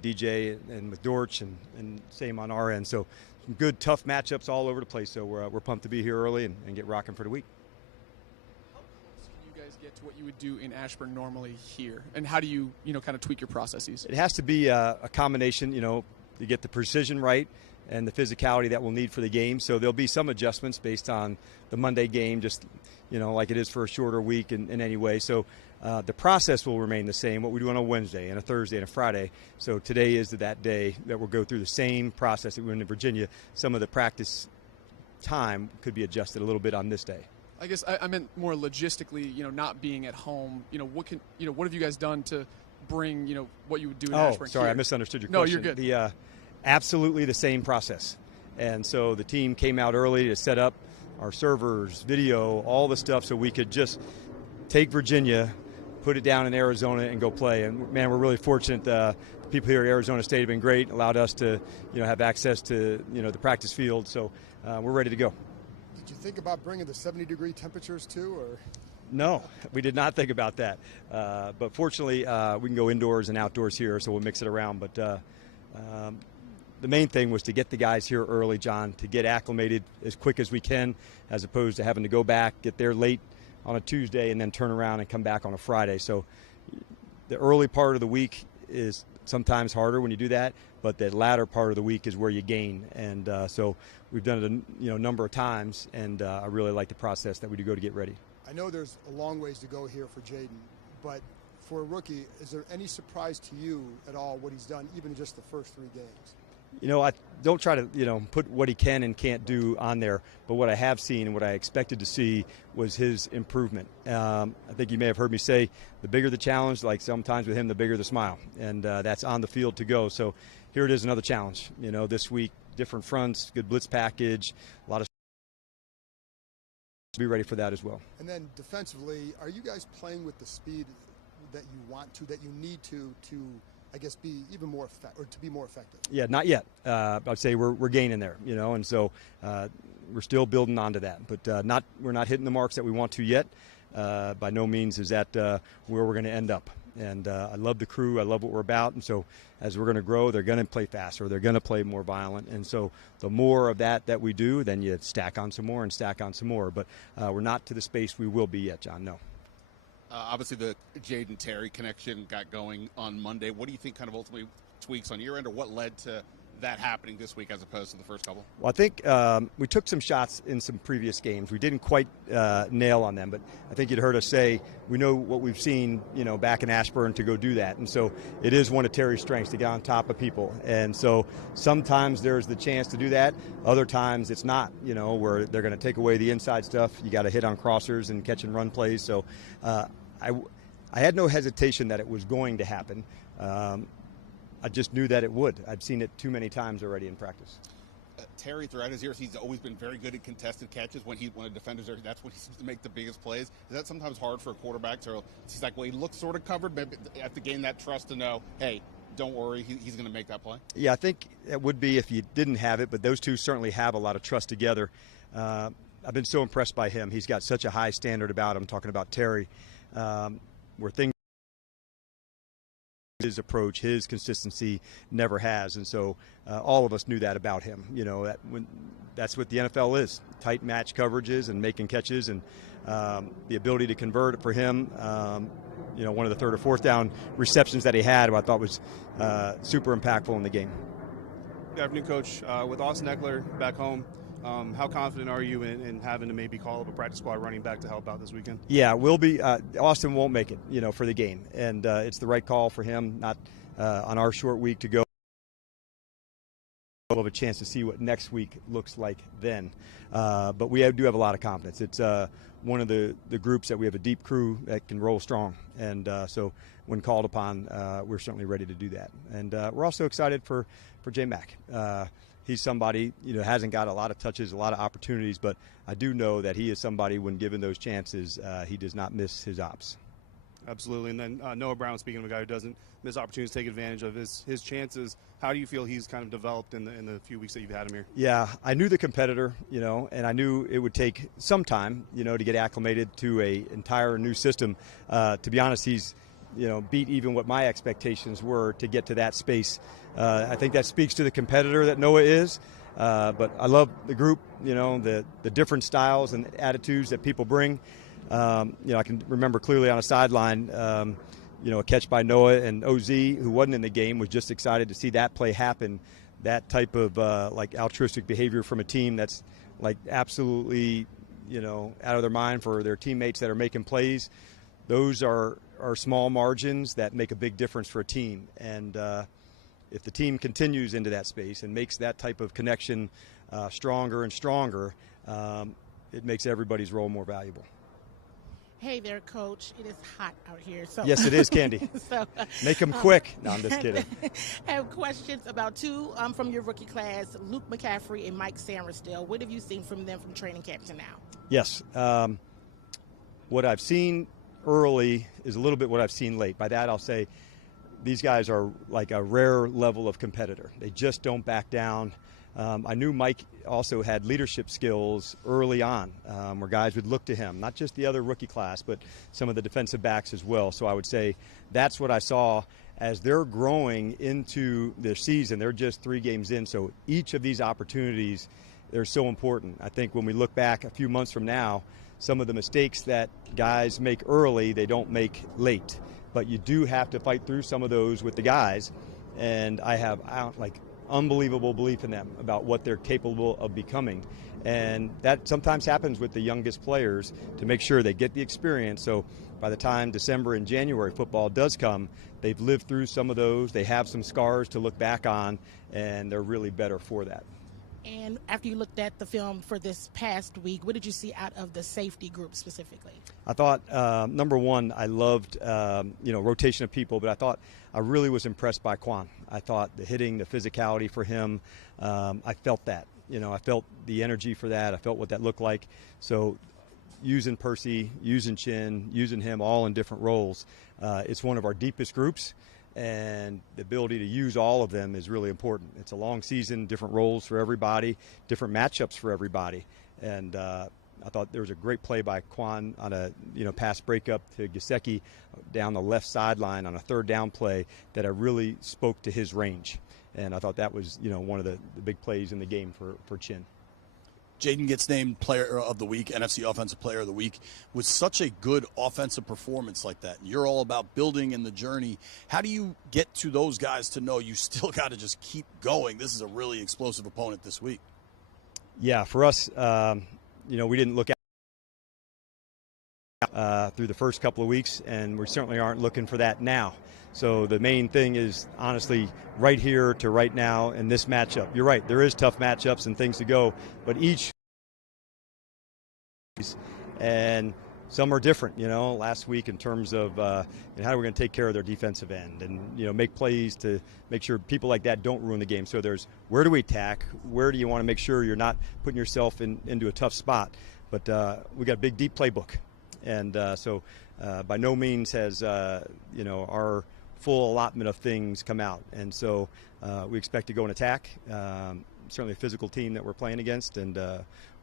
with DJ and with Dortch, and same on our end. So some good, tough matchups all over the place. So we're pumped to be here early and get rocking for the week. How close can you guys get to what you would do in Ashburn normally here? And how do you, kind of tweak your processes? It has to be a combination, to get the precision right and the physicality that we'll need for the game. So there'll be some adjustments based on the Monday game, just, like it is for a shorter week in any way. So the process will remain the same, what we do on a Wednesday and a Thursday and a Friday. So today is that day that we'll go through the same process that we went in Virginia. Some of the practice time could be adjusted a little bit on this day. I guess I meant more logistically, not being at home. What have you guys done to bring, what you would do in Ashburn? Sorry, here? I misunderstood your question. No, you're good. Absolutely the same process. And so the team came out early to set up our servers, video, all the stuff so we could just take Virginia, put it down in Arizona, and go play. And, man, we're really fortunate. The people here at Arizona State have been great, allowed us to, have access to, the practice field. So we're ready to go. Did you think about bringing the 70-degree temperatures too, or? No, we did not think about that. But fortunately, we can go indoors and outdoors here, so we'll mix it around. But the main thing was to get the guys here early, John, to get acclimated as quick as we can, as opposed to having to go back, get there late on a Tuesday, and then turn around and come back on a Friday. So the early part of the week is sometimes harder when you do that, but the latter part of the week is where you gain. And so we've done it a number of times, and I really like the process that we do go to get ready. I know there's a long ways to go here for Jaden, but for a rookie, is there any surprise to you at all what he's done, even just the first 3 games? I don't try to, put what he can and can't do on there, but what I have seen and what I expected to see was his improvement. I think you may have heard me say, the bigger the challenge, like sometimes with him, the bigger the smile, and that's on the field to go. So here it is, another challenge. This week, different fronts, good blitz package, a lot of be ready for that as well. And then defensively, are you guys playing with the speed that you want to, that you need to I guess be even more to be more effective? Yeah, not yet. I'd say we're gaining there, and so we're still building onto that. But we're not hitting the marks that we want to yet. By no means is that where we're going to end up. And I love the crew. I love what we're about. And so as we're going to grow, they're going to play faster. They're going to play more violent. And so the more of that we do, then you stack on some more and stack on some more. But we're not to the space we will be yet, John, no. Obviously, the Jaden Terry connection got going on Monday. What do you think kind of ultimately tweaks on your end, or what led to that happening this week as opposed to the first couple? Well, I think we took some shots in some previous games. We didn't quite nail on them, but I think you'd heard us say we know what we've seen, back in Ashburn to go do that. And so it is one of Terry's strengths to get on top of people. And so sometimes there's the chance to do that. Other times it's not, where they're going to take away the inside stuff. You got to hit on crossers and catch and run plays. So I had no hesitation that it was going to happen. I just knew that it would. I've seen it too many times already in practice. Terry, throughout his years, he's always been very good at contested catches. When a defender's there, that's when he seems to make the biggest plays. Is that sometimes hard for a quarterback to? He's like, well, he looks sort of covered, but you have to gain that trust to know, hey, don't worry, he's going to make that play. Yeah, I think it would be if you didn't have it, but those two certainly have a lot of trust together. I've been so impressed by him. He's got such a high standard about him. Talking about Terry, where things. His approach, his consistency never has, and so all of us knew that about him. That's what the NFL is: tight match coverages and making catches, and the ability to convert for him. One of the third or fourth down receptions that he had, I thought was super impactful in the game. Good afternoon, Coach. With Austin Eckler back home, how confident are you in having to maybe call up a practice squad running back to help out this weekend? Yeah, we'll be. Austin won't make it, for the game, and it's the right call for him. Not on our short week to go. We'll have a chance to see what next week looks like then. But we do have a lot of confidence. It's one of the groups that we have a deep crew that can roll strong, and so when called upon, we're certainly ready to do that. And we're also excited for J Mac. He's somebody, hasn't got a lot of touches, a lot of opportunities, but I do know that he is somebody, when given those chances, he does not miss his ops. Absolutely. And then Noah Brown, speaking of a guy who doesn't miss opportunities to take advantage of his chances, how do you feel he's kind of developed in the few weeks that you've had him here? Yeah, I knew the competitor, and I knew it would take some time, to get acclimated to a entire new system. To be honest, he's beat even what my expectations were to get to that space. I think that speaks to the competitor that Noah is. But I love the group, the different styles and attitudes that people bring. I can remember clearly on a sideline, a catch by Noah, and OZ, who wasn't in the game, was just excited to see that play happen. That type of altruistic behavior from a team that's absolutely, out of their mind for their teammates that are making plays. Those are small margins that make a big difference for a team. And if the team continues into that space and makes that type of connection stronger and stronger, it makes everybody's role more valuable. Hey there, Coach. It is hot out here. So yes, it is, Candy. Make them quick. No, I'm just kidding. I have questions about two from your rookie class, Luke McCaffrey and Mike Samersdale. What have you seen from them from training camp to now? Yes. What I've seen early is a little bit what I've seen late. By that, I'll say these guys are like a rare level of competitor. They just don't back down. I knew Mike also had leadership skills early on, where guys would look to him, not just the other rookie class, but some of the defensive backs as well. So I would say that's what I saw as they're growing into their season. They're just 3 games in, so each of these opportunities, they're so important. I think when we look back a few months from now, some of the mistakes that guys make early, they don't make late. But you do have to fight through some of those with the guys, and I have unbelievable belief in them about what they're capable of becoming. And that sometimes happens with the youngest players to make sure they get the experience. So by the time December and January football does come, they've lived through some of those. They have some scars to look back on, and they're really better for that. And after you looked at the film for this past week, what did you see out of the safety group specifically? I thought, number one, I loved, rotation of people, but I thought I really was impressed by Quinn. I thought the hitting, the physicality for him, I felt that. I felt the energy for that. I felt what that looked like. So using Percy, using Chin, using him all in different roles, it's one of our deepest groups. And the ability to use all of them is really important. It's a long season, different roles for everybody, different matchups for everybody. And I thought there was a great play by Quinn on a pass breakup to Gesicki down the left sideline on a 3rd down play that I really spoke to his range. And I thought that was one of the big plays in the game for Chin. Jaden gets named Player of the Week, NFC Offensive Player of the Week. With such a good offensive performance like that, you're all about building in the journey. How do you get to those guys to know you still got to just keep going? This is a really explosive opponent this week. Yeah, for us, we didn't look at through the first couple of weeks, and we certainly aren't looking for that now. So the main thing is, honestly, right here to right now in this matchup. You're right, there is tough matchups and things to go, but each and some are different, last week in terms of how we're going to take care of their defensive end and, make plays to make sure people like that don't ruin the game. So there's where do we attack? Where do you want to make sure you're not putting yourself into a tough spot? But we got a big, deep playbook. And so by no means has, our full allotment of things come out. And so we expect to go and attack. Certainly a physical team that we're playing against, and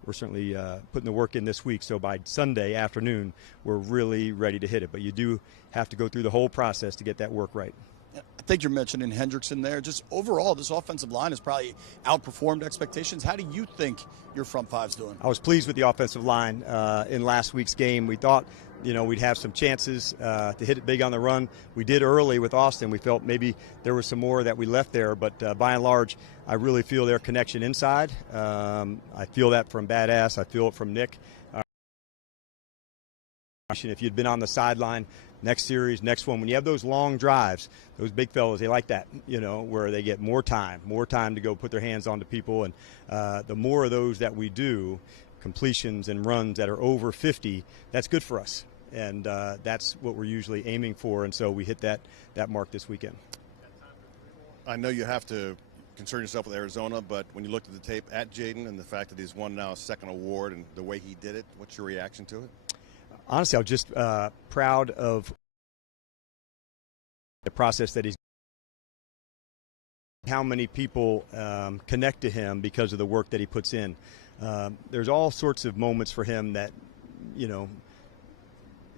we're certainly putting the work in this week. So by Sunday afternoon, we're really ready to hit it. But you do have to go through the whole process to get that work right. I think you're mentioning Hendrickson there. Just overall, this offensive line has probably outperformed expectations. How do you think your front five's doing? I was pleased with the offensive line in last week's game. We thought, we'd have some chances to hit it big on the run. We did early with Austin. We felt maybe there was some more that we left there, but by and large, I really feel their connection inside. I feel that from Badass. I feel it from Nick. If you'd been on the sideline, next series, next one, when you have those long drives, those big fellas, they like that, where they get more time to go put their hands onto people. And the more of those that we do, completions and runs that are over 50, that's good for us. And that's what we're usually aiming for. And so we hit that mark this weekend. I know you have to concern yourself with Arizona, but when you looked at the tape at Jaden and the fact that he's won now a 2nd award and the way he did it, what's your reaction to it? Honestly, I'm just proud of the process that he's. How many people connect to him because of the work that he puts in. There's all sorts of moments for him that,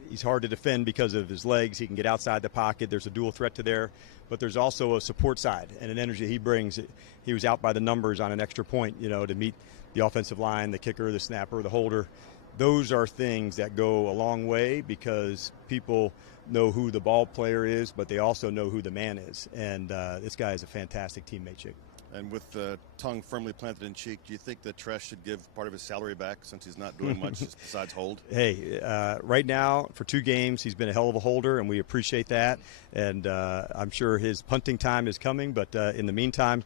He's hard to defend because of his legs. He can get outside the pocket. There's a dual threat to there, but there's also a support side and an energy he brings. He was out by the numbers on an extra point, to meet the offensive line, the kicker, the snapper, the holder. Those are things that go a long way because people know who the ball player is, but they also know who the man is. And this guy is a fantastic teammate, Chick. And with the tongue firmly planted in cheek, do you think that Tresh should give part of his salary back since he's not doing much besides hold? Hey, right now for 2 games, he's been a hell of a holder, and we appreciate that. And I'm sure his punting time is coming, but in the meantime,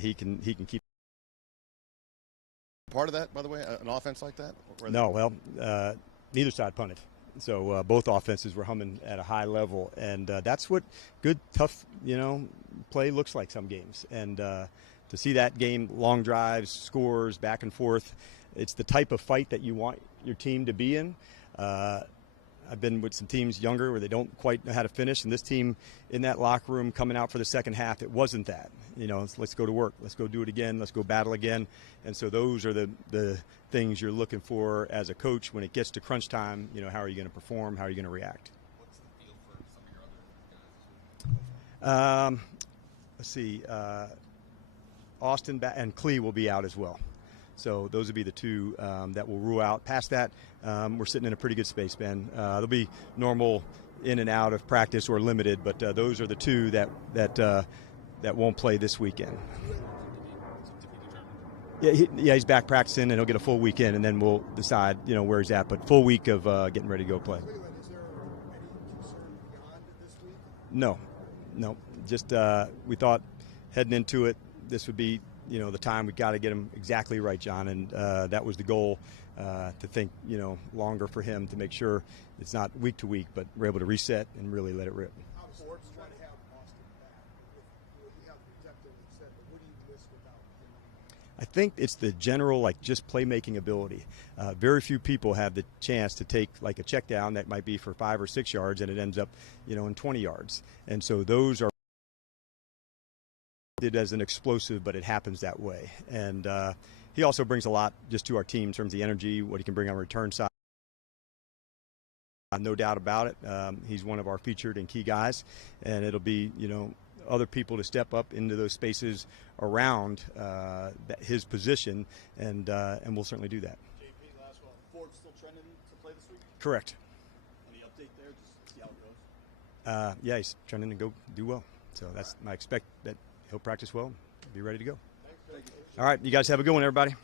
he can keep. Part of that, by the way, an offense like that? No, well, neither side punted. So both offenses were humming at a high level, and that's what good, tough, play looks like some games. And to see that game, long drives, scores, back and forth, it's the type of fight that you want your team to be in. I've been with some teams younger where they don't quite know how to finish, and this team in that locker room coming out for the second half, it wasn't that. Let's go to work. Let's go do it again. Let's go battle again. And so those are the things you're looking for as a coach when it gets to crunch time. How are you going to perform? How are you going to react? What's the feel for some of your other guys? Let's see. Austin and Clee will be out as well. So those would be the 2 that will rule out. Past that, we're sitting in a pretty good space, Ben. There'll be normal in and out of practice or limited, but those are the 2 that won't play this weekend. Yeah, he's back practicing, and he'll get a full weekend, and then we'll decide, where he's at. But full week of getting ready to go play. Is there any concern beyond this week? No. Just we thought heading into it, this would be, the time we got to get him exactly right, John, and that was the goal. To think, longer for him to make sure it's not week to week, but we're able to reset and really let it rip. How important is trying to have Austin back? You have protected and said, but what do you miss without him? I think it's the general, just playmaking ability. Very few people have the chance to take a check down that might be for 5 or 6 yards, and it ends up, in 20 yards. And so those are it as an explosive, but it happens that way. And he also brings a lot just to our team in terms of the energy, what he can bring on the return side. No doubt about it. He's one of our featured and key guys, and it'll be, other people to step up into those spaces around his position, and we'll certainly do that. JP, last one. Ford's still trending to play this week? Correct. Any update there? Just see how it goes? Yeah, he's trending to go do well. So I expect that he'll practice well, be ready to go. All right, you guys have a good one, everybody.